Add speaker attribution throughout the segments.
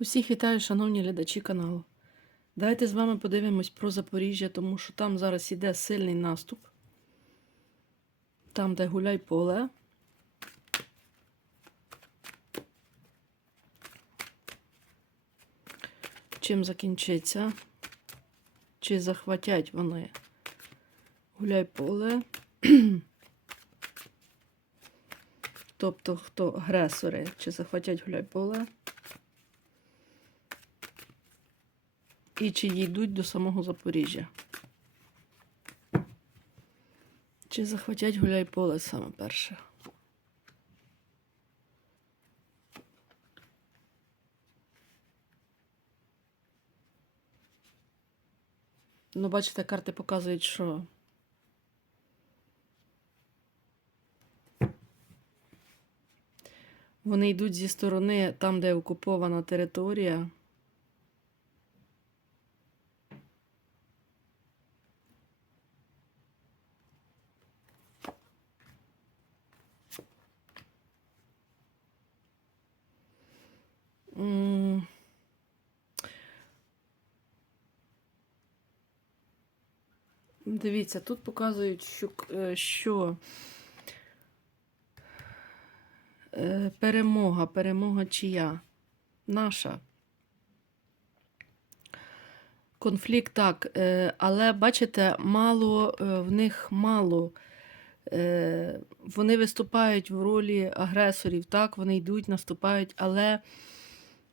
Speaker 1: Усіх вітаю, шановні глядачі каналу. Давайте з вами подивимось про Запоріжжя, тому що там зараз іде сильний наступ. Там, де гуляй поле. Чим закінчиться? Чи захватять вони гуляй поле? тобто, хто агресори, чи захватять гуляй поле? І чи йдуть до самого Запоріжжя. Чи захватять гуляй поле саме перше? Ну, бачите, карти показують, що вони йдуть зі сторони там, де окупована територія. М. Дивіться, тут показують, що, е, що е, перемога, перемога чия? Наша. Конфлікт так, е, але бачите, мало в них мало. Вони виступають в ролі агресорів, так, вони йдуть, наступають, але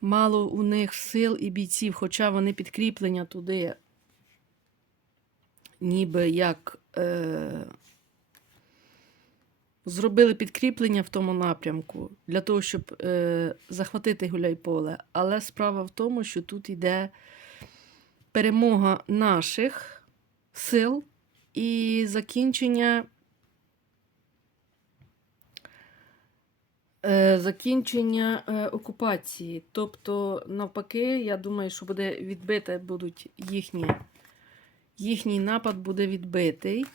Speaker 1: мало у них сил і бійців, хоча вони підкріплення туди, ніби як е, зробили підкріплення в тому напрямку для того, щоб е, захватити Гуляйполе. Але справа в тому, що тут йде перемога наших сил і закінчення. Е, Закінчення е, окупації. Тобто, навпаки, я думаю, що буде відбите будуть їхні, їхній напад буде відбитий.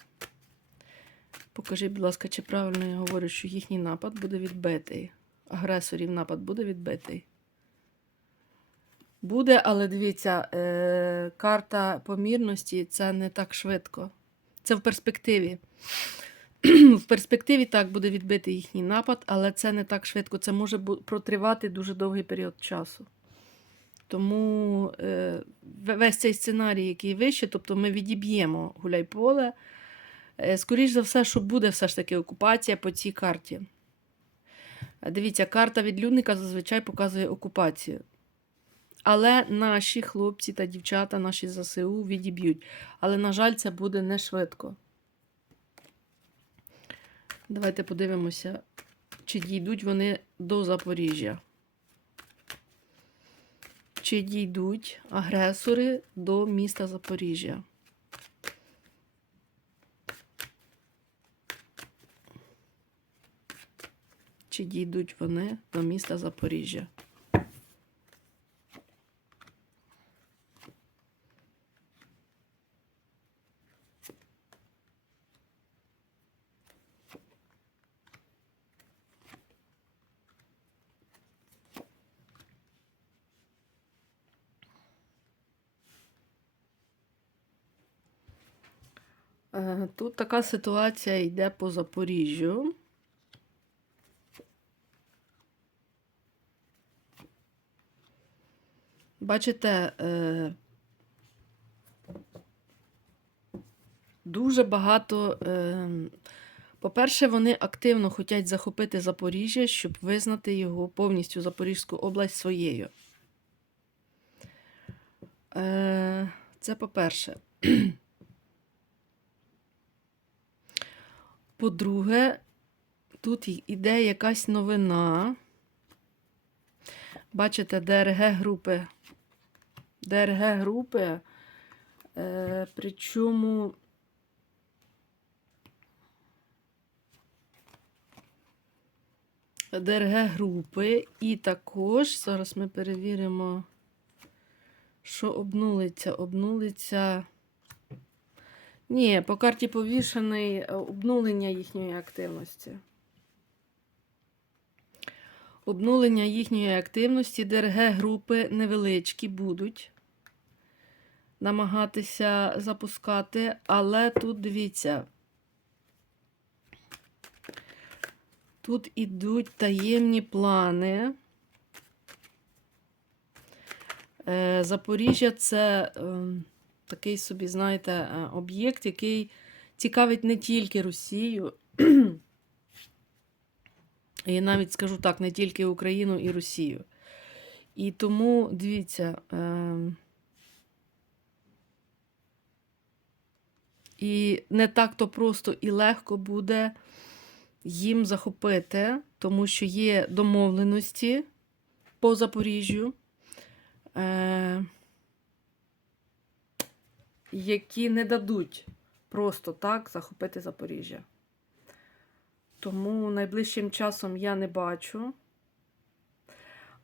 Speaker 1: Покажіть, будь ласка, чи правильно я говорю, що їхній напад буде відбитий. Агресорів напад буде відбитий. Буде, але дивіться, е, карта помірності це не так швидко. Це в перспективі. В перспективі так буде відбитий їхній напад, але це не так швидко. Це може протривати дуже довгий період часу. Тому е, весь цей сценарій, який вище, тобто ми відіб'ємо гуляйполе. Е, скоріш за все, що буде все ж таки окупація по цій карті. Е, Дивіться, карта відлюдника зазвичай показує окупацію. Але наші хлопці та дівчата, наші ЗСУ відіб'ють. Але, на жаль, це буде не швидко. Давайте подивимося, чи дійдуть вони до Запоріжжя. Чи дійдуть агресори до міста Запоріжжя? Чи дійдуть вони до міста Запоріжжя? Тут така ситуація йде по Запоріжжю. Бачите, е, дуже багато. е, По-перше, вони активно хочуть захопити Запоріжжя, щоб визнати його повністю Запорізьку область своєю. Е, Це по-перше. По-друге, тут іде якась новина. Бачите, ДРГ групи. ДРГ групи. Е, причому. ДРГ групи. І також, зараз ми перевіримо, що обнулиться. Обнулиться. Ні, по карті повішений е, обнулення їхньої активності. Обнулення їхньої активності ДРГ групи невеличкі будуть намагатися запускати, але тут дивіться. Тут ідуть таємні плани. Е, Запоріжжя це е, такий собі, знаєте, е, об'єкт, який цікавить не тільки Росію, і навіть скажу так, не тільки Україну і Росію. І тому дивіться. Е, і не так то просто і легко буде їм захопити, тому що є домовленості по Запоріжжю, е, які не дадуть просто так захопити Запоріжжя. Тому найближчим часом я не бачу.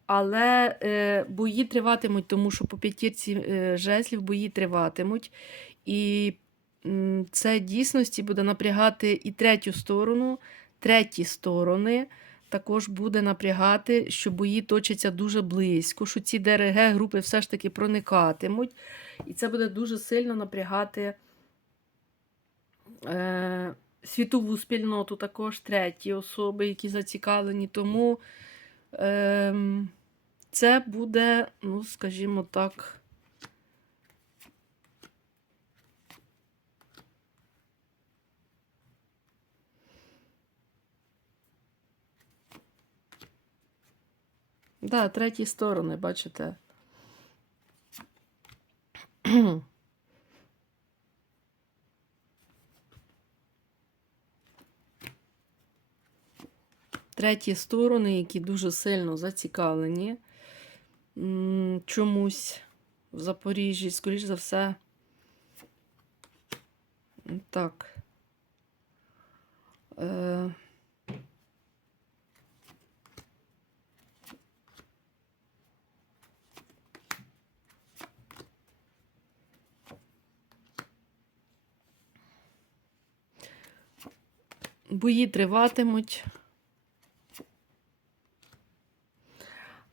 Speaker 1: Але е, бої триватимуть, тому що по п'ятірці е, жезлів бої триватимуть. І це дійсності буде напрягати і третю сторону, треті сторони також буде напрягати, що бої точаться дуже близько, що ці ДРГ групи все ж таки проникатимуть. І це буде дуже сильно напрягати е, світову спільноту, також треті особи, які зацікавлені. Тому е, це буде, ну, скажімо так. Да, треті сторони, бачите. Треті сторони, які дуже сильно зацікавлені чомусь в Запоріжжі, скоріш за все. Так. Е, Бої триватимуть.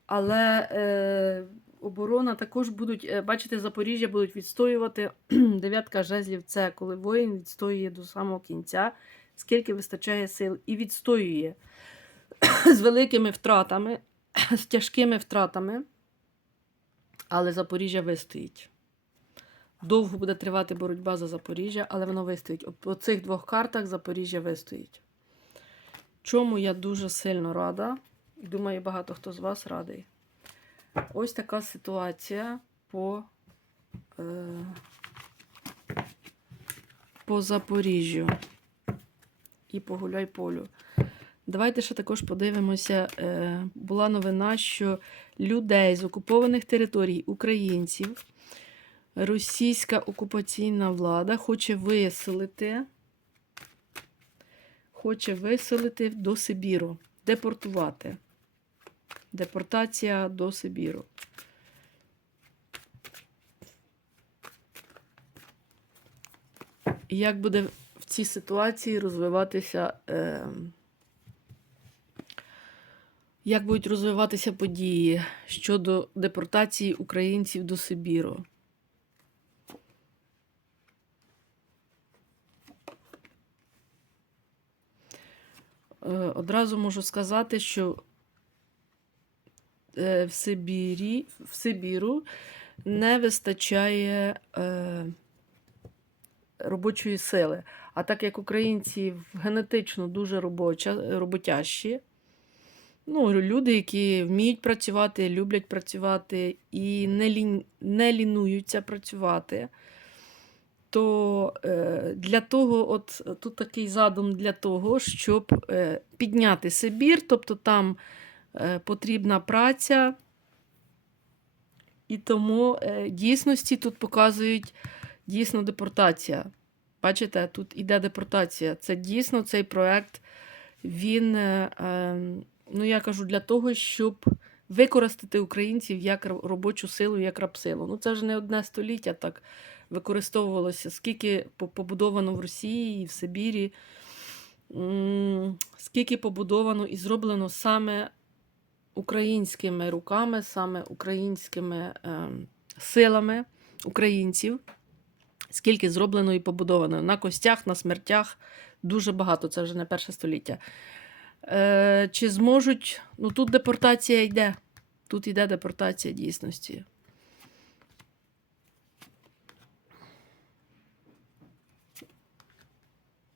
Speaker 1: Але е, оборона також будуть, е, бачите, Запоріжжя будуть відстоювати. Дев'ятка жезлів це коли воїн відстоює до самого кінця, скільки вистачає сил, і відстоює з великими втратами, з тяжкими втратами. Але Запоріжжя вистоїть. Довго буде тривати боротьба за Запоріжжя, але воно вистоїть. По цих двох картах Запоріжжя вистоїть. Чому я дуже сильно рада, і думаю, багато хто з вас радий. Ось така ситуація по, е, по Запоріжжю і по Гуляйполю. Давайте ще також подивимося. Е, була новина, що людей з окупованих територій, українців, російська окупаційна влада хоче виселити, хоче виселити до Сибіру, депортувати. Депортація до Сибіру. Як буде в цій ситуації розвиватися, е, як будуть розвиватися події щодо депортації українців до Сибіру? Е, Одразу можу сказати, що е, в Сибірі, в Сибіру не вистачає е, робочої сили. А так як українці генетично дуже робоча, роботящі, ну, люди, які вміють працювати, люблять працювати і не, лін, не лінуються працювати, то е, для того, от тут такий задум для того, щоб е, підняти Сибір, тобто там е, потрібна праця, і тому дійсності тут показують дійсно депортація. Бачите, тут іде депортація. Це дійсно цей проект, він, е, е, ну я кажу, для того, щоб використати українців як робочу силу, як рабсилу. Ну це ж не одне століття так використовувалося, скільки побудовано в Росії і в Сибірі, скільки побудовано і зроблено саме українськими руками, саме українськими ем, силами українців, скільки зроблено і побудовано на костях, на смертях. Дуже багато, це вже не перше століття. Чи зможуть. Ну тут депортація йде. Тут йде депортація дійсності.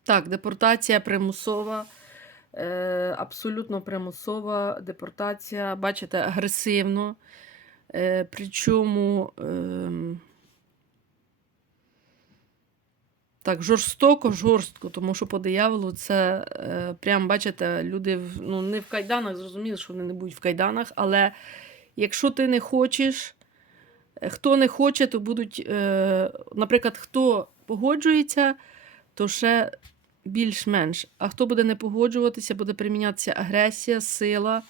Speaker 1: Так, депортація примусова, е, абсолютно примусова депортація, бачите, агресивно. Е, причому так, жорстоко, жорстко, тому що по дияволу це е, прям, бачите, люди в- ну, не в кайданах, зрозуміло, що вони не будуть в кайданах, але якщо ти не хочеш, е, хто не хоче, то будуть, е, наприклад, хто погоджується, то ще більш-менш. А хто буде не погоджуватися, буде примінятися агресія, сила.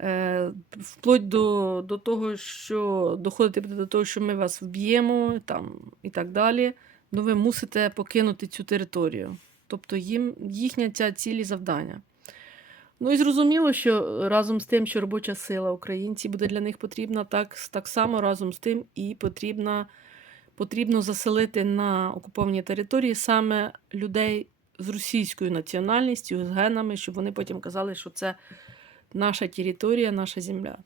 Speaker 1: Е, вплоть до, до того, що доходити буде до того, що ми вас вб'ємо там, і так далі. Ну, ви мусите покинути цю територію. Тобто їм, їхня ця ціль і завдання. Ну і зрозуміло, що разом з тим, що робоча сила українців буде для них потрібна, так, так само разом з тим і потрібна, потрібно заселити на окуповані території саме людей з російською національністю, з генами, щоб вони потім казали, що це наша територія, наша земля.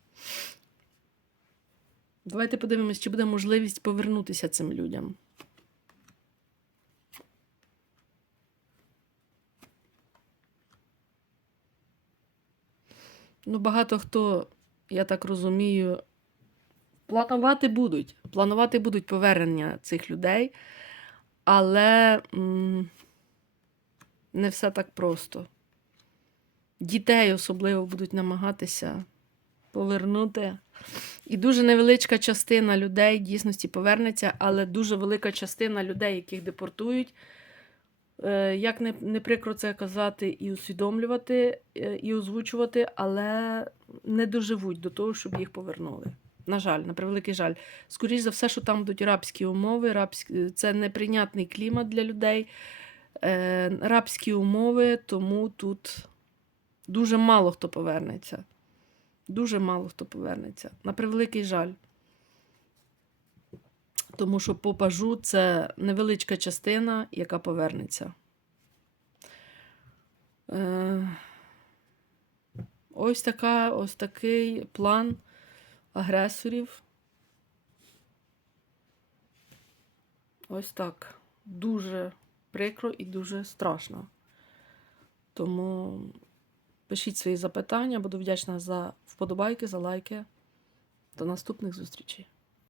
Speaker 1: Давайте подивимось, чи буде можливість повернутися цим людям. Ну, багато хто, я так розумію, планувати будуть. Планувати будуть повернення цих людей, але м, не все так просто. Дітей особливо будуть намагатися повернути. І дуже невеличка частина людей дійсності повернеться, але дуже велика частина людей, яких депортують, як не, не прикро це казати і усвідомлювати, е, і озвучувати, але не доживуть до того, щоб їх повернули. На жаль, на превеликий жаль. Скоріше за все, що там будуть рабські умови, рабські... це неприйнятний клімат для людей, е, рабські умови, тому тут дуже мало хто повернеться. Дуже мало хто повернеться. На превеликий жаль. Тому що по пажу це невеличка частина, яка повернеться. Е, ось, така, ось такий план агресорів. Ось так. Дуже прикро і дуже страшно. Тому пишіть свої запитання, буду вдячна за вподобайки, за лайки. До наступних зустрічей.